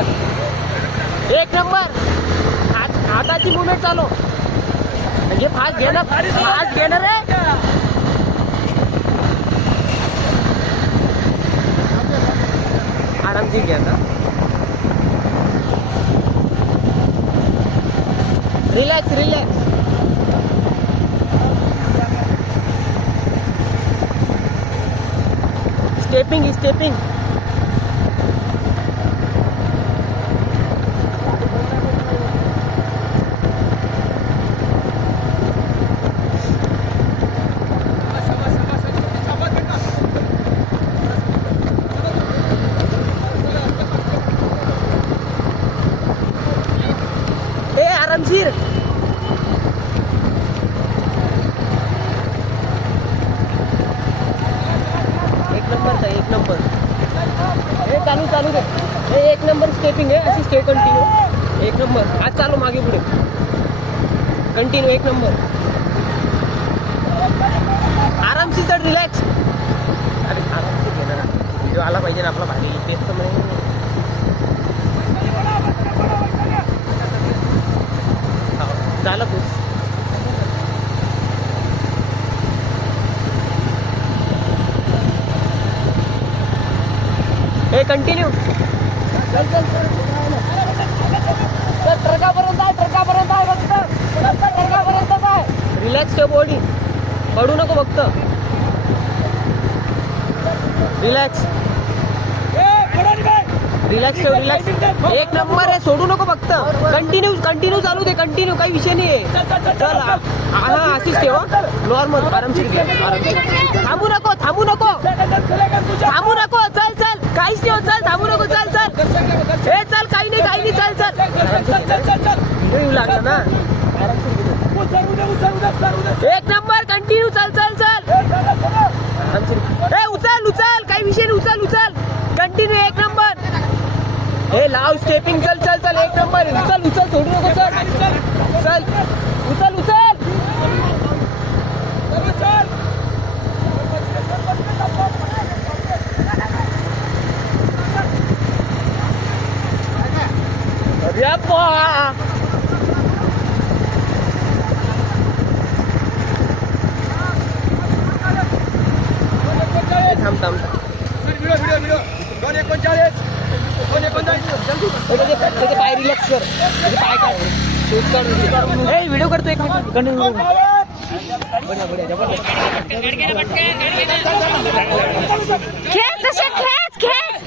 एक नंबर. हात हाताची मुवमेंट चालू. म्हणजे फास्ट घेणं फास्ट घेणं रे. आरामशीर घ्या आता. रिलॅक्स रिलॅक्स स्टेपिंग स्टेपिंग ए एक नंबर का एक नंबर. हे चालू चालू दे. हे एक नंबर स्टेपिंग आहे अशी स्टे कंटिन्यू एक नंबर. आज चालू मागे पुढे. कंटिन्यू एक नंबर. आरामशीर तर रिलॅक्स अरे आरामशीर घेणार. आला पाहिजे ना आपला भारी. तेच तर म्हणजे हो, झालं खुश हे कंटिन्यू ट्रकापर्यंत आहे ट्रकापर्यंत आहे फक्त ट्रकापर्यंत आहे रिलॅक्स ठेव बॉडी पडू नको फक्त. रिलॅक्स रिलॅक्स ठेव रिलॅक्स एक नंबर आहे सोडू नको फक्त. कंटिन्यू कंटिन्यू चालू दे कंटिन्यू काही विषय नाही आहे चल. हा हा, अशीच ठेव नॉर्मल आरामशीर. थांबू नको थांबू नको. थांबू नको चल चल काहीच नाही होत, चल थांबू नको चल चल हे चल काही नाही काही नाही चल चल. ना. एक नंबर कंटिन्यू चल चल चल. ए उचल उचल. काही विषय नाही उचल उचल. कंटिन्यू एक नंबर. हे लाव स्टेपिंग चल चल चल. एक नंबर. उचल उचल सोडू नको चल चल उचल उचल अरे अप्पा. ए, थांब थांब थांब. ए, त्याचे त्याचे पाय रिलॅक्स कर त्याचे पाय काढ शूट काढ ए व्हिडिओ करतो एक मिनिट कंटिन्यू बढिया बढिया जबरदस्त खेच तसे खेच खेच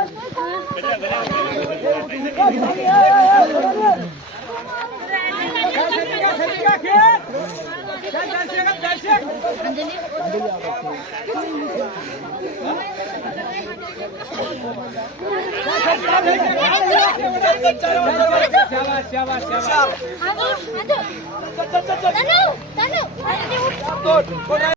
Tanu, Tanu, Tanu, Tanu, Tanu,